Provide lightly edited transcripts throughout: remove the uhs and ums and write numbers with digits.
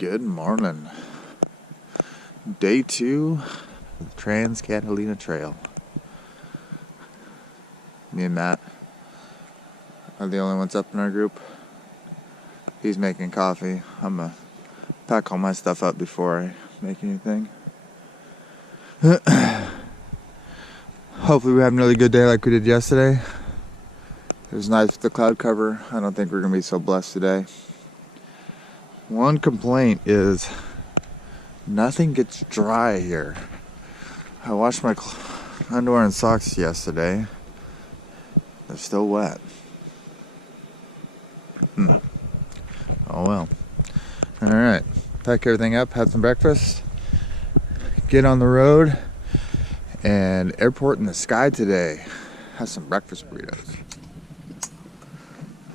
Good morning. Day 2 of the Catalina Trail. Me and Matt are the only ones up in our group. He's making coffee. I'm gonna pack all my stuff up before I make anything. Hopefully we have another good day like we did yesterday. It was nice with the cloud cover. I don't think we're gonna be so blessed today. One complaint is nothing gets dry here. I washed my underwear and socks yesterday. They're still wet. Oh well. Alright. Pack everything up, have some breakfast, get on the road, and airport in the sky today. Have some breakfast burritos.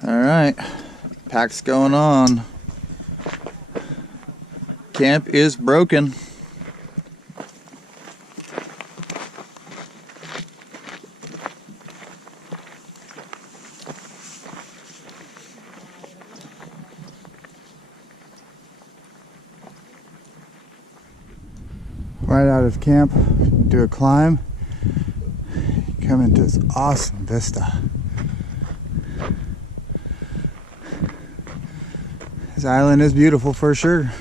Alright. Pack's going on. Camp is broken. Right out of camp, do a climb, come into this awesome vista. This island is beautiful for sure.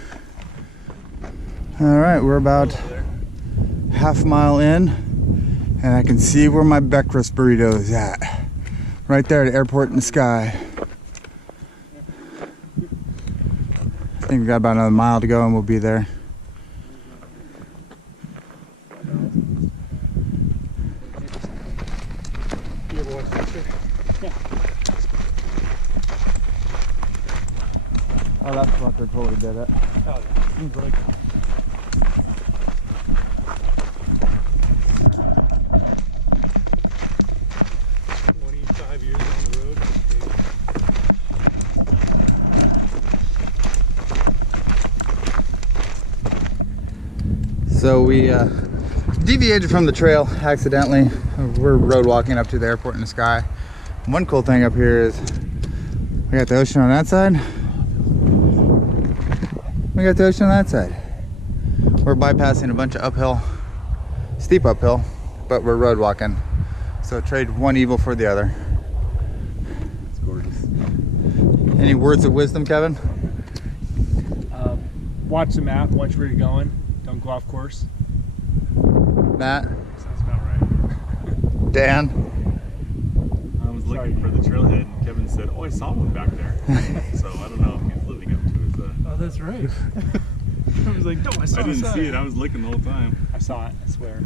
Alright, we're about half a mile in, and I can see where my breakfast burrito is at. Right there at airport in the sky. I think we got about another mile to go and we'll be there. Oh, that's what they're totally dead at. Oh, yeah. Seems like 25 years on the road. So we deviated from the trail accidentally. We're road walking up to the airport in the sky. One cool thing up here is we got the ocean on that side. We got the ocean on that side. We're bypassing a bunch of uphill, steep uphill, but we're road walking. So trade one evil for the other. It's gorgeous. Any words of wisdom, Kevin? Watch the map, watch where you're going. Don't go off course. Matt? Sounds about right. Dan? I was looking for the trailhead and Kevin said, oh, I saw one back there. So I don't know if he's living up to his... Oh, that's right. I was like, no, I didn't see it. I was looking the whole time. I saw it, I swear.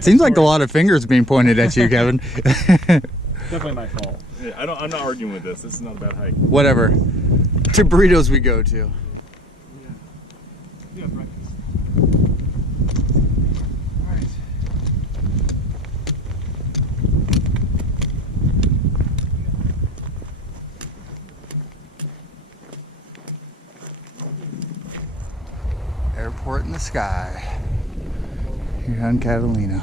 Seems like a lot of fingers being pointed at you, Kevin. Definitely my fault. Yeah, I'm not arguing with this. This is not a bad hike. Whatever. To burritos we go to. Yeah, breakfast. Alright. Airport in the sky. Here on Catalina.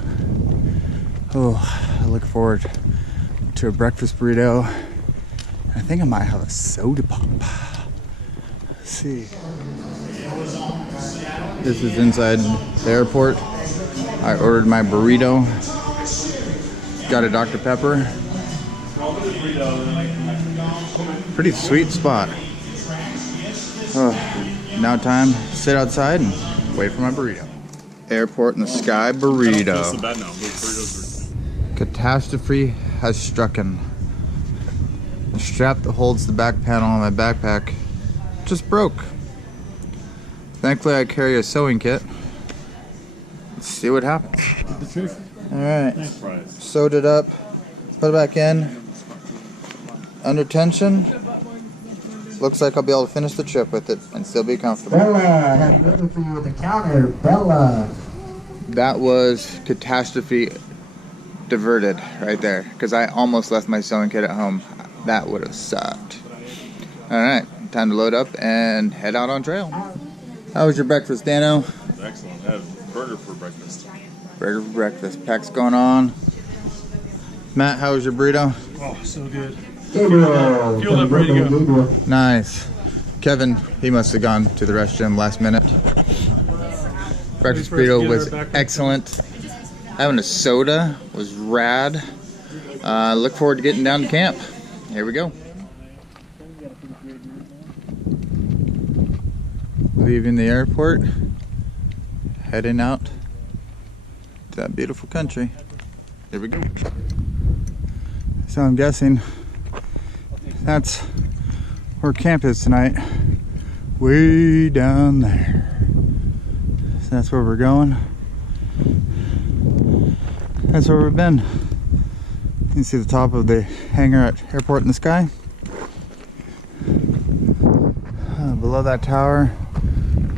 Oh, I look forward to a breakfast burrito. I think I might have a soda pop. Let's see. This is inside the airport. I ordered my burrito. Got a Dr. Pepper. Pretty sweet spot. Oh, now time to sit outside and wait for my burrito. Airport in the sky burrito. I don't feel so bad now. Those burritos are... Catastrophe has strucken. The strap that holds the back panel on my backpack just broke. Thankfully I carry a sewing kit. Let's see what happens. Alright, sewed it up, put it back in, under tension. Looks like I'll be able to finish the trip with it and still be comfortable. Bella, I have another for you at the counter. Bella. That was catastrophe diverted right there, because I almost left my sewing kit at home. That would have sucked. Alright, time to load up and head out on trail. How was your breakfast, Dano? It was excellent. I had a burger for breakfast. Burger for breakfast. Pack's going on. Matt, how was your burrito? Oh, so good. Gabriel. Fuel up, ready to go. Nice. Kevin, he must have gone to the restroom last minute. Breakfast burrito was excellent. Having a soda was rad. Look forward to getting down to camp. Here we go. Leaving the airport, heading out to that beautiful country. Here we go. So I'm guessing that's where camp is tonight. Way down there. So that's where we're going. That's where we've been. You can see the top of the hangar at Airport in the Sky. Below that tower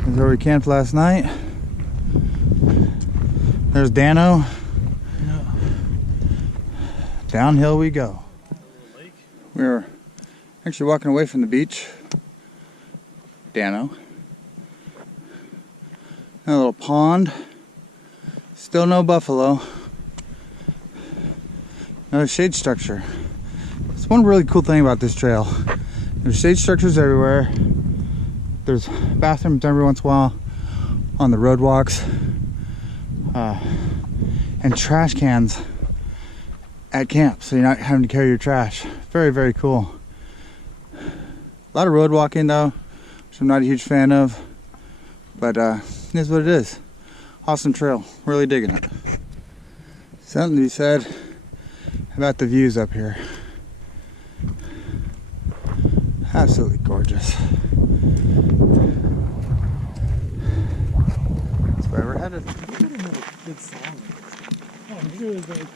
is where we camped last night. There's Dano. Downhill we go. We're actually walking away from the beach. Dano. A little pond. Still no buffalo. Another shade structure. It's one really cool thing about this trail. There's shade structures everywhere. There's bathrooms every once in a while on the road walks. And trash cans at camp, so you're not having to carry your trash. Very, very cool. A lot of road walking though, which I'm not a huge fan of, but it is what it is. Awesome trail, really digging it. Something to be said about the views up here. Absolutely gorgeous. That's where we're headed. Good song. Oh, maybe it was like.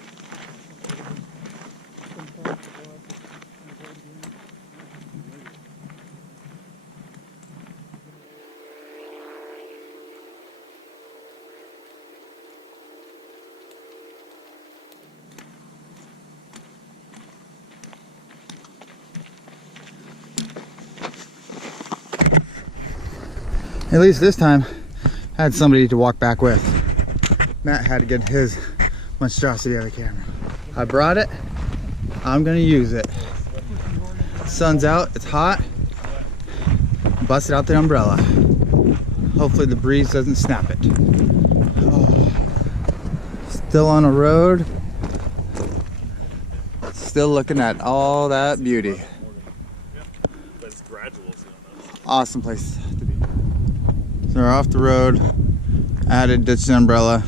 At least this time, I had somebody to walk back with. Matt had to get his monstrosity out of the camera. I brought it. I'm gonna use it. Sun's out, it's hot. Busted out the umbrella. Hopefully the breeze doesn't snap it. Oh. Still on a road. Still looking at all that beauty. Awesome place to be. So we're off the road. I had to ditch the umbrella.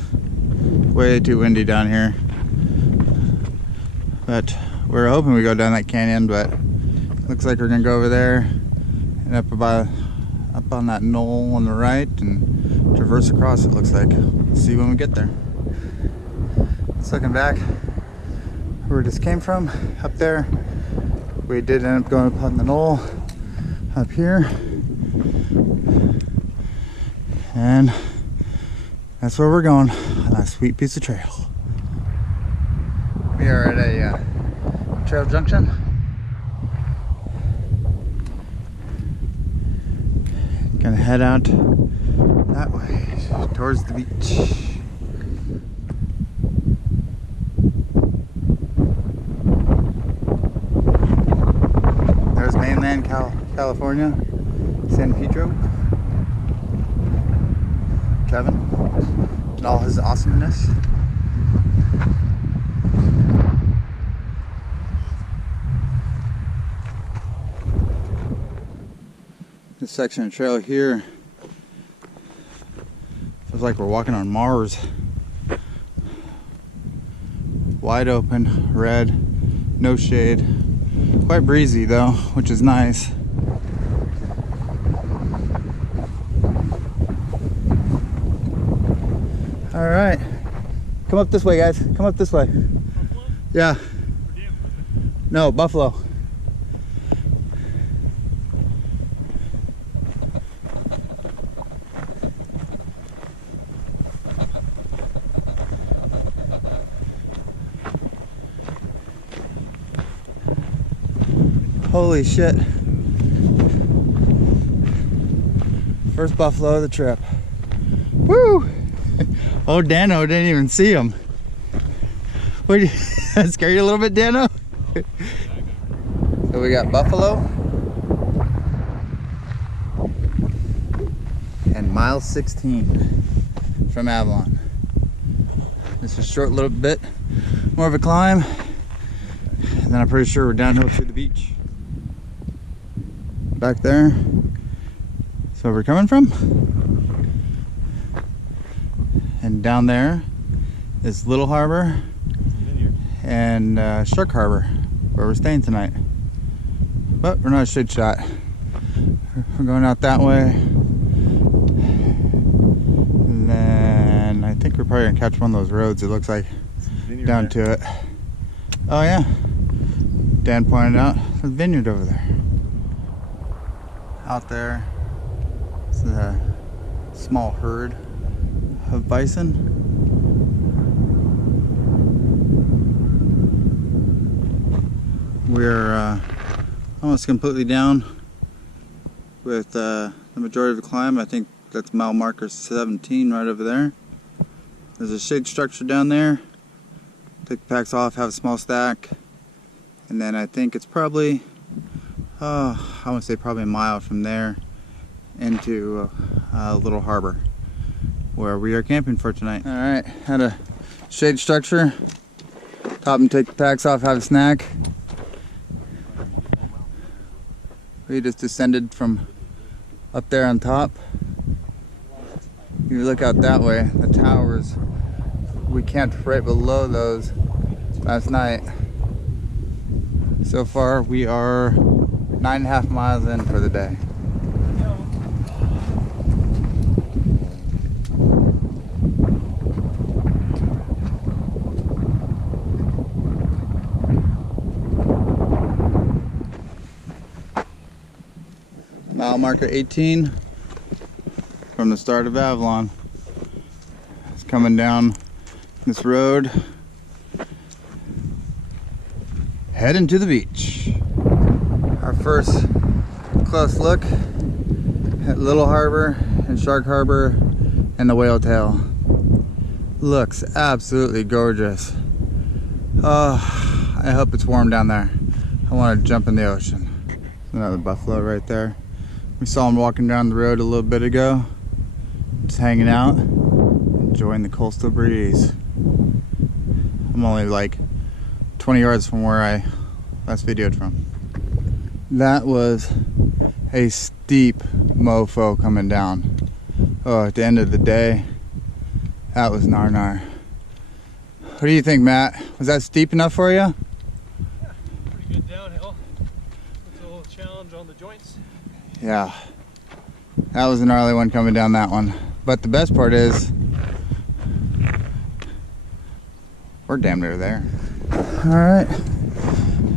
Way too windy down here. But we're hoping we go down that canyon, but looks like we're gonna go over there and up on that knoll on the right and traverse across, it looks like. See when we get there. Just looking back where we just came from, up there. We did end up going up on the knoll up here. And that's where we're going, on that sweet piece of trail. We are at a trail junction. Gonna head out that way, towards the beach. There's mainland California, San Pedro. Kevin and all his awesomeness. This section of trail here feels like we're walking on Mars. Wide open, red, no shade. Quite breezy though, which is nice. All right, come up this way, guys. Come up this way. Buffalo? Yeah. No, buffalo. Holy shit. First buffalo of the trip. Woo! Oh, Dano didn't even see him. What, that scared you a little bit, Dano? So we got buffalo. and mile 16 from Avalon. It's a short little bit more of a climb, and then I'm pretty sure we're downhill to the beach. Back there, so where we're coming from. And down there is Little Harbor and Shark Harbor, where we're staying tonight. But we're not a straight shot. We're going out that way. And then I think we're probably gonna catch one of those roads, it looks like, down to it. Oh yeah, Dan pointed out there's a vineyard over there. Out there is a small herd of bison. We're almost completely down with the majority of the climb. I think that's mile marker 17 right over there. There's a shade structure down there. Take the packs off, have a small stack, and then I think it's probably, I want to say probably a mile from there into Little Harbor, where we are camping for tonight. All right, had a shade structure. Top and take the packs off, have a snack. We just descended from up there on top. If you look out that way, the towers, we camped right below those last night. So far we are 9.5 miles in for the day. Mile marker 18 from the start of Avalon. It's coming down this road, heading to the beach. Our first close look at Little Harbor and Shark Harbor and the Whale Tail. Looks absolutely gorgeous. Oh, I hope it's warm down there. I want to jump in the ocean. Another buffalo right there. We saw him walking down the road a little bit ago, just hanging out, enjoying the coastal breeze. I'm only like 20 yards from where I last videoed from. That was a steep mofo coming down. Oh, at the end of the day, that was nar. What do you think, Matt? Was that steep enough for you? Yeah, pretty good downhill. It's a little challenge on the joints. Yeah, that was a gnarly one coming down that one. But the best part is, we're damn near there. All right,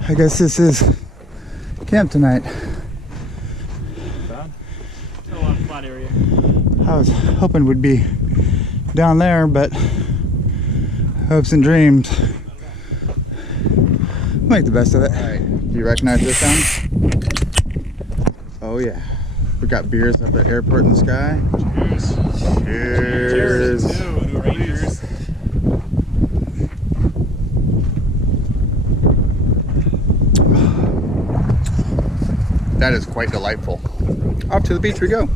I guess this is camp tonight. Not a lot of flat area. I was hoping we'd be down there, but hopes and dreams. Make the best of it. All right, do you recognize this sound? Oh yeah, we got beers up at the airport in the sky. Cheers. Cheers. Rangers. That is quite delightful. Off to the beach we go.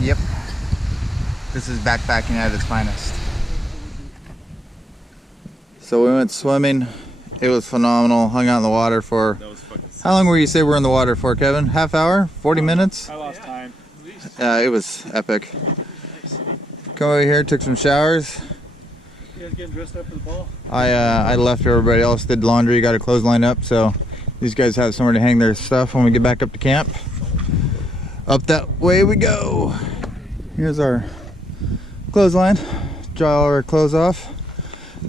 Yep. This is backpacking at its finest. So we went swimming. It was phenomenal. Hung out in the water for... That was fucking sick. How long were you say we're in the water for, Kevin? Half hour? 40 minutes? I lost time. It was epic. Come over here, took some showers. You guys getting dressed up for the ball? I left everybody else, did laundry, got a clothesline up, so these guys have somewhere to hang their stuff when we get back up to camp. Up that way we go. Here's our clothesline. Dry all our clothes off.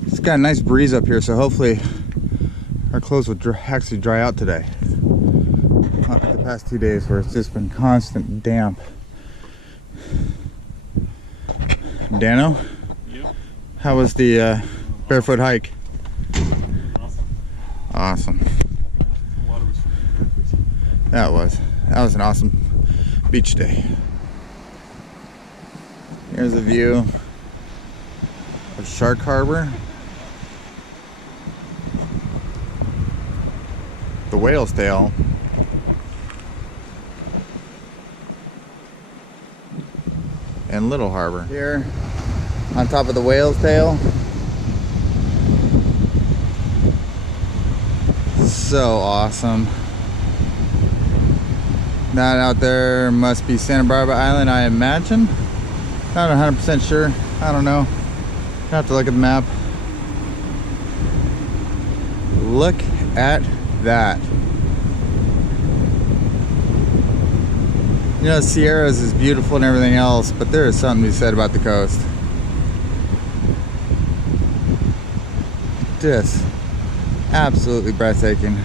It's got a nice breeze up here, so hopefully our clothes will actually dry out today. Not like the past 2 days where it's just been constant damp. Dano? Yep. How was the barefoot hike? Awesome. Awesome. The water was perfect. That was an awesome beach day. Here's a view of Shark Harbor. the Whale's Tail. And Little Harbor. Here on top of the Whale's Tail. So awesome. That out there must be Santa Barbara Island, I imagine. Not 100% sure. I don't know. I have to look at the map. Look at that. You know, Sierras is beautiful and everything else, but there is something to be said about the coast. Just absolutely breathtaking.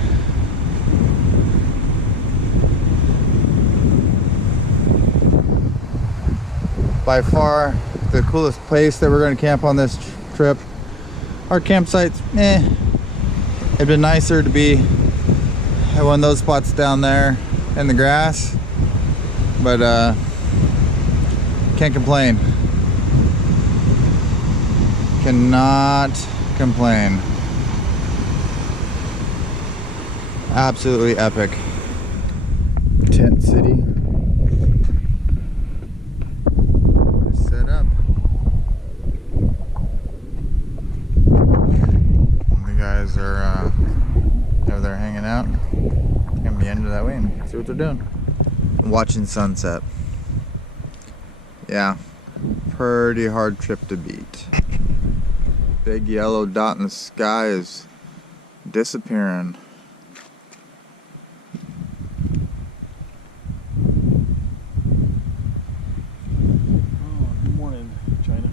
By far the coolest place that we're going to camp on this trip. Our campsites, it'd been nicer to be at one of those spots down there in the grass, but can't complain. Cannot complain. Absolutely epic. Tent city. Set up. The guys are over there hanging out. Gonna be into that way and see what they're doing. Watching sunset. Yeah, pretty hard trip to beat. Big yellow dot in the sky is disappearing. Good morning, China.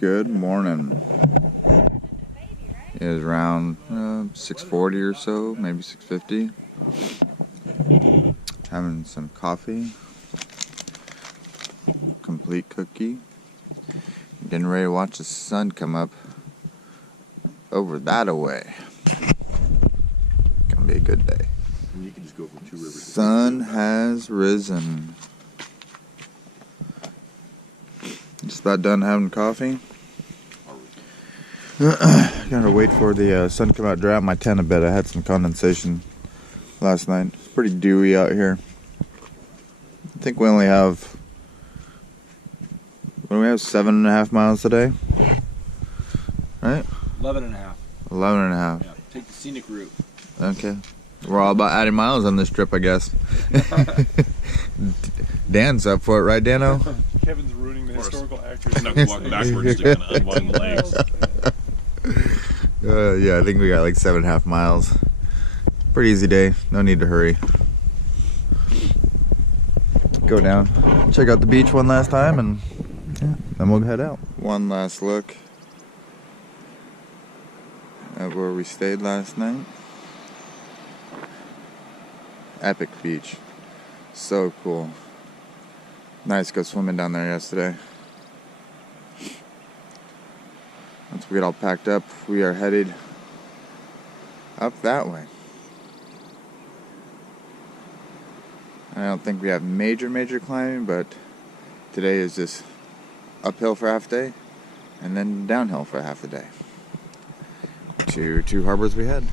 Good morning. It is around 6:40 or so, maybe 6:50. Having some coffee, complete cookie. Getting ready to watch the sun come up over that away. Gonna be a good day. And you can just go from 2 rivers. Sun has risen. Just about done having coffee. Gotta wait for the sun to come out, dry out my tent a bit. I had some condensation last night. It's pretty dewy out here. I think we only have, what do we have, 7.5 miles today? Right? 11.5. 11.5. Yeah, take the scenic route. Okay. We're all about adding miles on this trip, I guess. Dan's up for it, right, Dano? Kevin's ruining the historical accuracy. I'm not gonna walk backwards to kind of unwind the legs. Yeah, I think we got like 7.5 miles. Pretty easy day. No need to hurry. Go down, check out the beach one last time, and yeah, then we'll head out. One last look at where we stayed last night. Epic beach. So cool. Nice to go swimming down there yesterday. Once we get all packed up, we are headed up that way. I don't think we have major climbing, but today is just uphill for half a day and then downhill for half a day. To 2 harbors we head.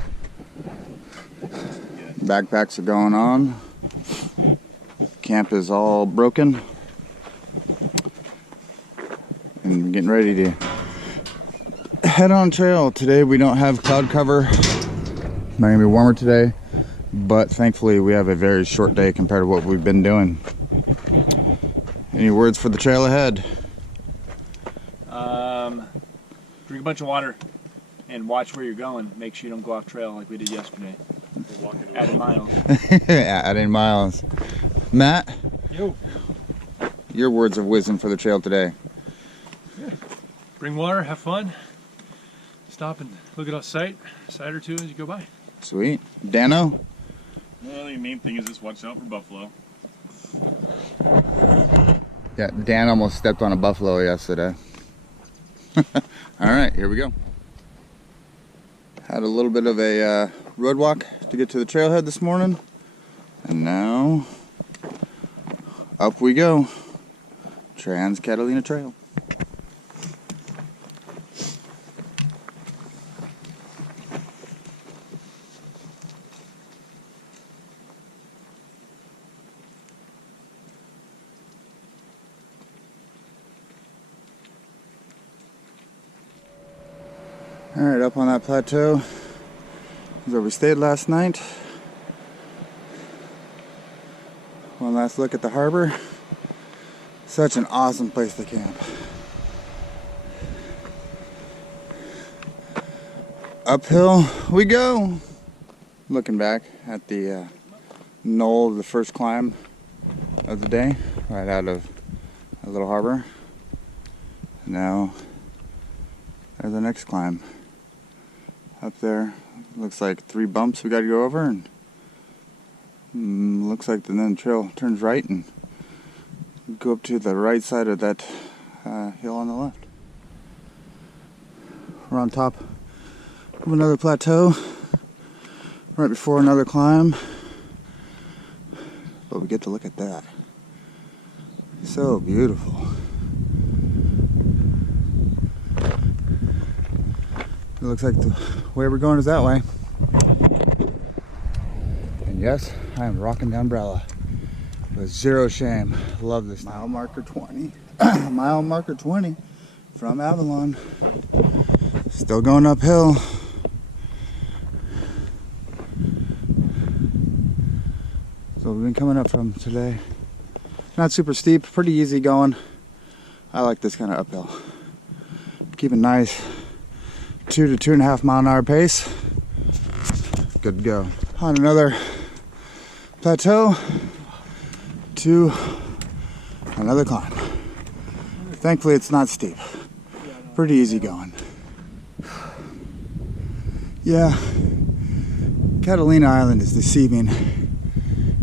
Backpacks are going on. Camp is all broken. And we're getting ready to head on trail. Today we don't have cloud cover. Not gonna be warmer today, but thankfully we have a very short day compared to what we've been doing. Any words for the trail ahead? Drink a bunch of water and watch where you're going. Make sure you don't go off trail like we did yesterday. Adding miles. Adding miles. Matt, Yo, your words of wisdom for the trail today. bring water, have fun. Stop and look at a sight or two as you go by. Sweet. Dano, Well, the main thing is just watch out for buffalo. Yeah, Dan almost stepped on a buffalo yesterday. All right, here we go. Had a little bit of a road walk to get to the trailhead this morning. And now, up we go. Catalina Trail. All right, up on that plateau is where we stayed last night. One last look at the harbor. Such an awesome place to camp. Uphill we go. Looking back at the knoll of the first climb of the day, right out of a little harbor. Now, there's the next climb. Up there, looks like 3 bumps we got to go over, and looks like the trail turns right and go up to the right side of that hill on the left. We're on top of another plateau, right before another climb, but we get to look at that. So beautiful. It looks like the way we're going is that way. And yes, I am rocking the umbrella with zero shame. Love this. Mile marker 20. Mile marker 20 from Avalon. Still going uphill. So we've been coming up from today. Not super steep, pretty easy going. I like this kind of uphill. Keep it nice. 2 to 2.5 mile an hour pace. Good to go. On another plateau to another climb. Thankfully it's not steep. Pretty easy going. Yeah, Catalina Island is deceiving.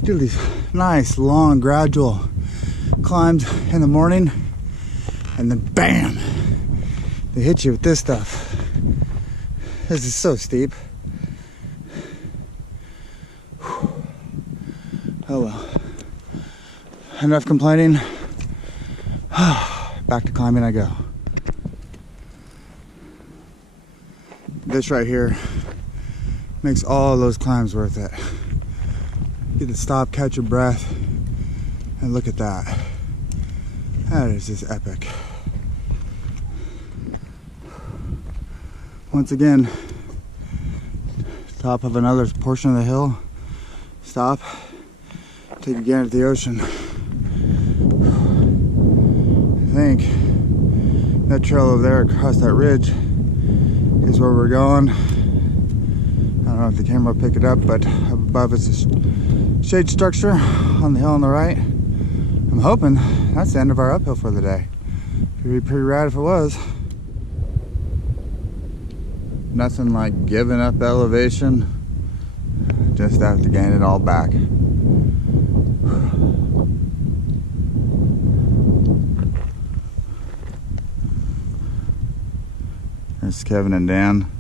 Do these nice, long, gradual climbs in the morning, and then bam, they hit you with this stuff. This is so steep. Oh well. Enough complaining. Back to climbing I go. This right here makes all those climbs worth it. You get to stop, catch your breath, and look at that. That is just epic. Once again, top of another portion of the hill. Stop, take a gander at the ocean. I think that trail over there across that ridge is where we're going. I don't know if the camera will pick it up, but up above it's a shade structure on the hill on the right. I'm hoping that's the end of our uphill for the day. It'd be pretty rad if it was. Nothing like giving up elevation just have to gain it all back. There's Kevin and Dan.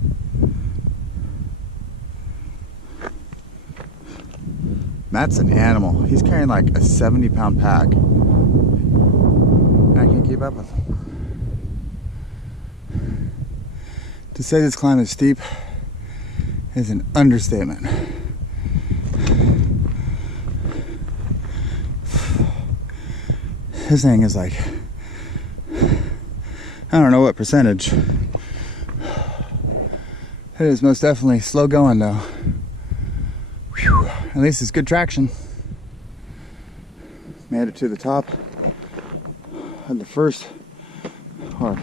Matt's an animal. He's carrying like a 70-pound pack. And I can't keep up with him. To say this climb is steep is an understatement. This thing is like, I don't know what percentage. It is most definitely slow going though. Whew. At least it's good traction. Made it to the top of the first, or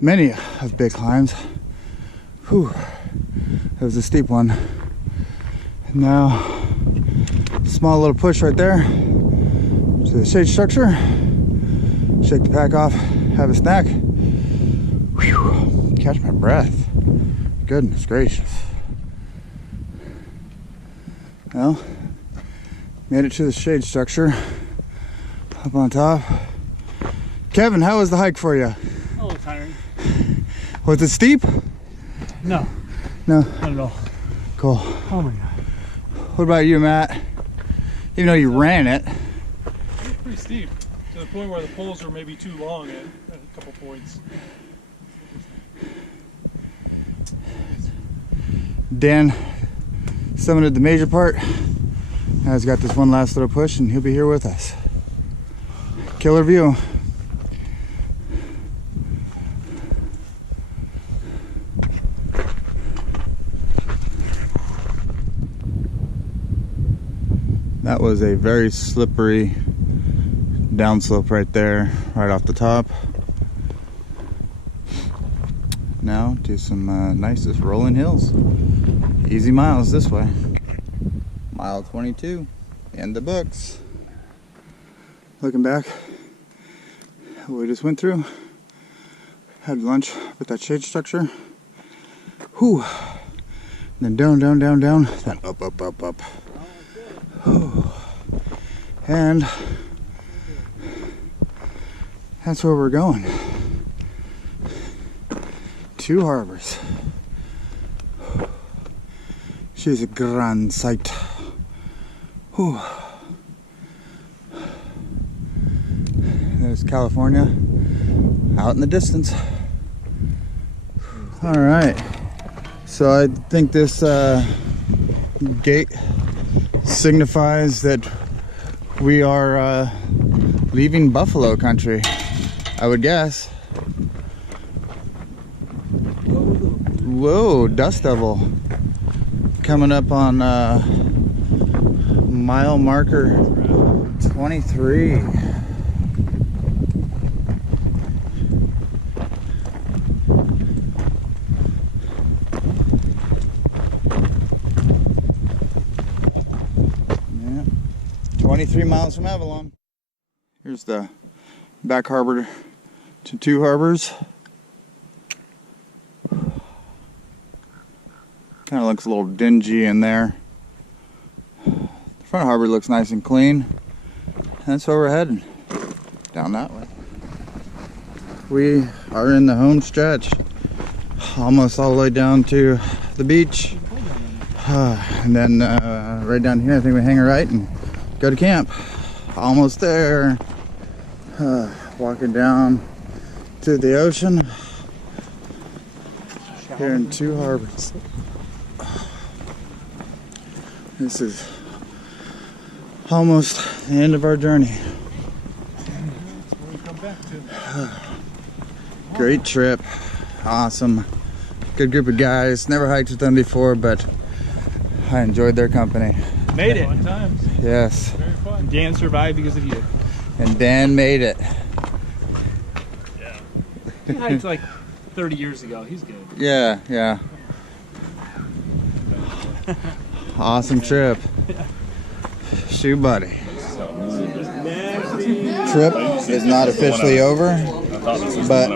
many of big climbs. Whew. It was a steep one. Now, small little push right there to the shade structure. Shake the pack off, have a snack. Whew. Catch my breath. Goodness gracious. Well, made it to the shade structure up on top. Kevin, how was the hike for you? A little tiring. Was it steep? No, No. not at all. Cool. Oh my god. What about you, Matt? Even though you ran it. It's pretty steep to the point where the poles are maybe too long at a couple points. Dan summited the major part. Now he's got this one last little push and he'll be here with us. Killer view. That was a very slippery downslope right there, right off the top. Now to some nicest rolling hills. Easy miles this way. Mile 22 in the books. Looking back, what we just went through. Had lunch with that shade structure. Whew. Then down, down, down, down. Then up, up, up, up. Whew. And that's where we're going. 2 harbors. She's a grand sight. Whew. There's California out in the distance. All right, so I think this gate signifies that we are leaving buffalo country, I would guess. Whoa, dust devil coming up on mile marker 23. Yeah, 23 miles from Avalon. Here's the back harbor to 2 harbors. Kind of looks a little dingy in there. The front harbor looks nice and clean. That's where we're heading. Down that way. We are in the home stretch. Almost all the way down to the beach. And then right down here, I think we hang a right and go to camp. Almost there. Walking down to the ocean. Here in 2 harbors. This is almost the end of our journey. Great trip. Awesome. Good group of guys. Never hiked with them before, but I enjoyed their company. Made it. Fun times. Yes. Very fun. Dan survived because of you. And Dan made it. Yeah. He hiked like 30 years ago. He's good. Yeah, yeah. Awesome trip. Shoe buddy. Trip is not officially over, but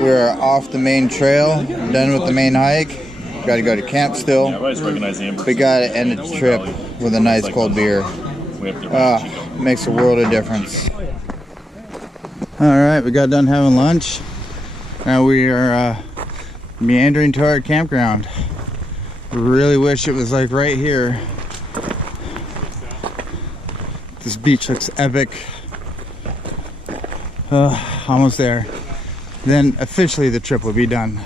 we're off the main trail, done with the main hike. Got to go to camp still. We got to end the trip with a nice cold beer. Makes a world of difference. All right, we got done having lunch. Now we are meandering to our campground. Really wish it was like right here. This beach looks epic. Almost there. Then officially the trip will be done.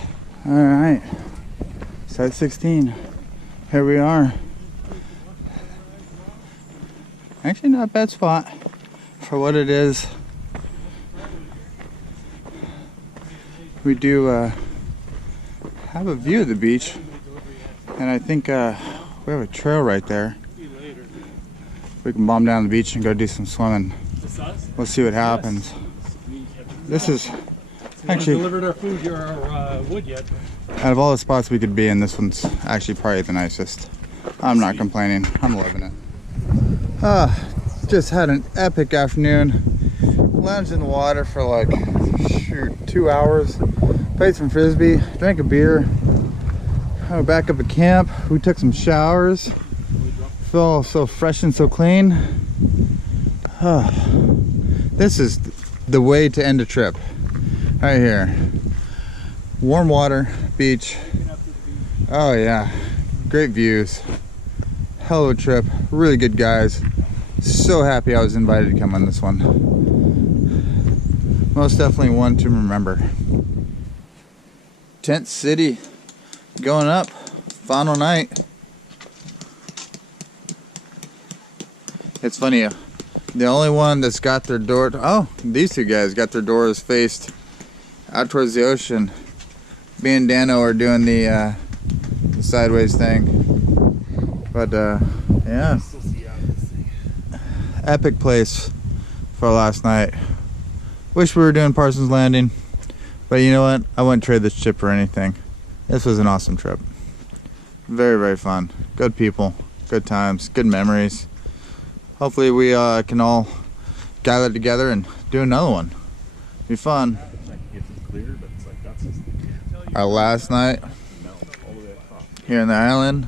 All right, site 16. Here we are. Actually, not a bad spot for what it is. We do have a view of the beach. And I think we have a trail right there. We can bomb down the beach and go do some swimming. We'll see what happens. This is actually, delivered our food here, our wood yet. out of all the spots we could be in, this one's actually probably the nicest. I'm not complaining. I'm loving it. Just had an epic afternoon. Lounged in the water for like, shoot, 2 hours. Played some frisbee, drank a beer. We're back up at camp. We took some showers. Feel so fresh and so clean. Oh, this is the way to end a trip. Right here. Warm water, beach. Oh yeah, great views. Hell of a trip, really good guys. So happy I was invited to come on this one. Most definitely one to remember. Tent City going up, final night. It's funny, the only one that's got their door, oh, these two guys got their doors faced out towards the ocean. Me and Dano are doing the sideways thing. But yeah, epic place for last night. Wish we were doing Parsons Landing, but you know what? I wouldn't trade this trip for anything. This was an awesome trip. Very, very fun. Good people, good times, good memories. Hopefully we can all gather together and do another one. Be fun. Our last night here in the island.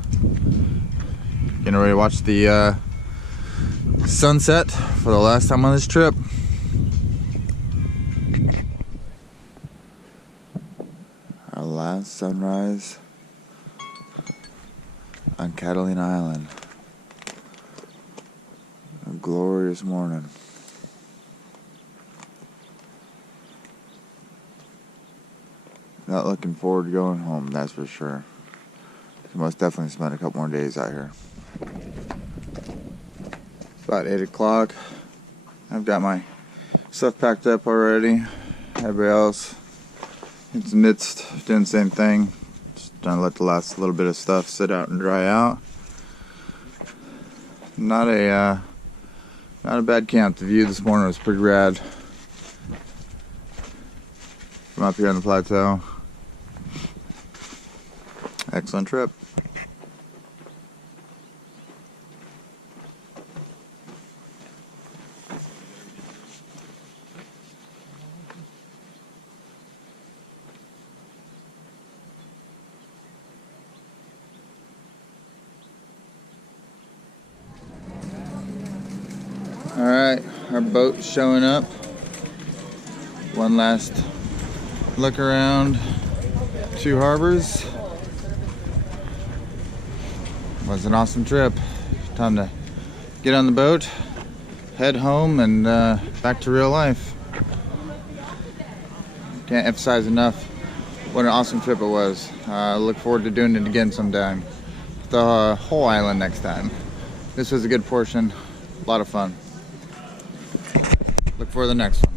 Getting ready to watch the sunset for the last time on this trip. Our last sunrise on Catalina Island. A glorious morning. Not looking forward to going home, that's for sure. Most definitely spend a couple more days out here. It's about 8 o'clock. I've got my stuff packed up already. Everybody else in the midst doing the same thing. Just trying to let the last little bit of stuff sit out and dry out. Not a bad camp. The view this morning was pretty rad. From up here on the plateau. Excellent trip. Alright, our boat's showing up. One last look around Two Harbors. Was an awesome trip. Time to get on the boat, head home, and back to real life. Can't emphasize enough what an awesome trip it was. I look forward to doing it again sometime. The whole island next time. This was a good portion. A lot of fun. Look for the next one.